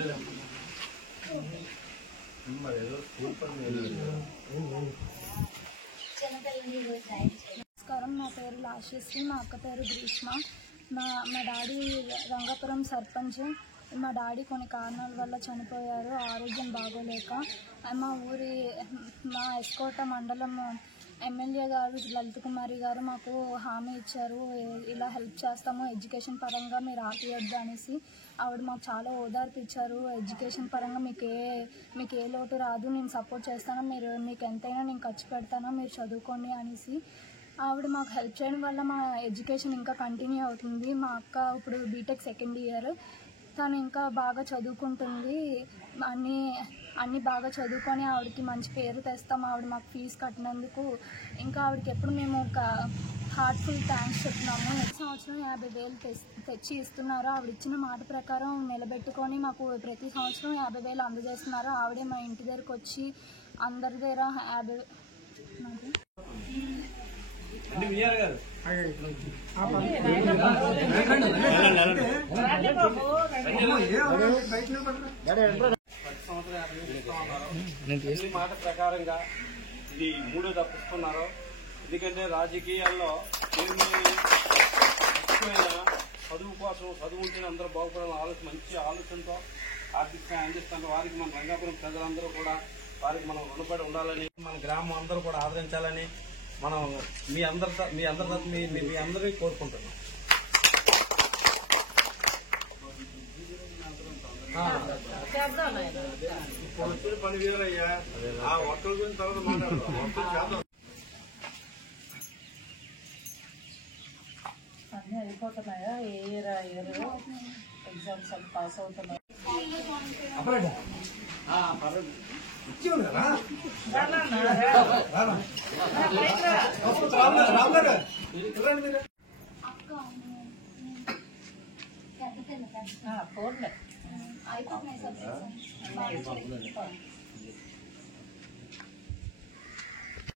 నమస్కారం, నా పేరు లాశ్యశ్రీ, మా అక్క పేరు గ్రీష్మ. మా డాడీ రంగాపురం సర్పంచ్. మా డాడీ కొన్ని కారణాల వల్ల చనిపోయారు, ఆరోగ్యం బాగోలేక. మా ఎస్కోట మండలం ఎమ్మెల్యే గారు లలిత కుమారి గారు మాకు హామీ ఇచ్చారు, ఇలా హెల్ప్ చేస్తాము ఎడ్యుకేషన్ పరంగా, మీరు ఆపియొద్దు అనేసి. ఆవిడ మాకు చాలా ఓదార్పు ఇచ్చారు. ఎడ్యుకేషన్ పరంగా మీకు ఏ లోటు రాదు, నేను సపోర్ట్ చేస్తాను, మీకు ఎంతైనా నేను ఖర్చు పెడతాను, మీరు చదువుకోండి అనేసి ఆవిడ మాకు హెల్ప్ చేయడం వల్ల మా ఎడ్యుకేషన్ ఇంకా కంటిన్యూ అవుతుంది. మా అక్క ఇప్పుడు బీటెక్ సెకండ్ ఇయర్, తను ఇంకా బాగా చదువుకుంటుంది. అన్నీ బాగా చదువుకొని ఆవిడకి మంచి పేరు తెస్తాం. ఆవిడ మాకు ఫీజు కట్టినందుకు ఇంకా ఆవిడకి ఎప్పుడు మేము ఒక హార్ట్ఫుల్ థ్యాంక్స్ చెప్తున్నాము. సంవత్సరం 50,000 తెచ్చి ఇస్తున్నారు. ఆవిడ ఇచ్చిన మాట ప్రకారం నిలబెట్టుకొని మాకు ప్రతి సంవత్సరం 50,000 అందజేస్తున్నారు. ఆవిడే మా ఇంటి దగ్గరకు వచ్చి అందరి దగ్గర 50 మాట ప్రకారంగా ఇది 3వ తప్పిస్తున్నారు. ఎందుకంటే రాజకీయాల్లో చదువు కోసం చదువు ఉంటే అందరూ బాగుపడాలని మంచి ఆలోచనతో ఆర్థిక సాయం అందిస్తున్న వారికి మన రంగాపురం ప్రజలందరూ కూడా వారికి మనం రుణపడి ఉండాలని, మన గ్రామం అందరూ కూడా ఆదరించాలని మనం మీ అందరినీ కోరుకుంటున్నాం. ఇప్పుడు వచ్చిన పని వేరయ్యా, ఆ ఒక్కరి గురించి తర్వాత మాట్లాడదాం. అన్నీ అయిపోతున్నాయా? ఏ ఇయర్ ఎగ్జామ్స్ అన్ని పాస్ అవుతున్నాయి. అయిపోతున్నాయి.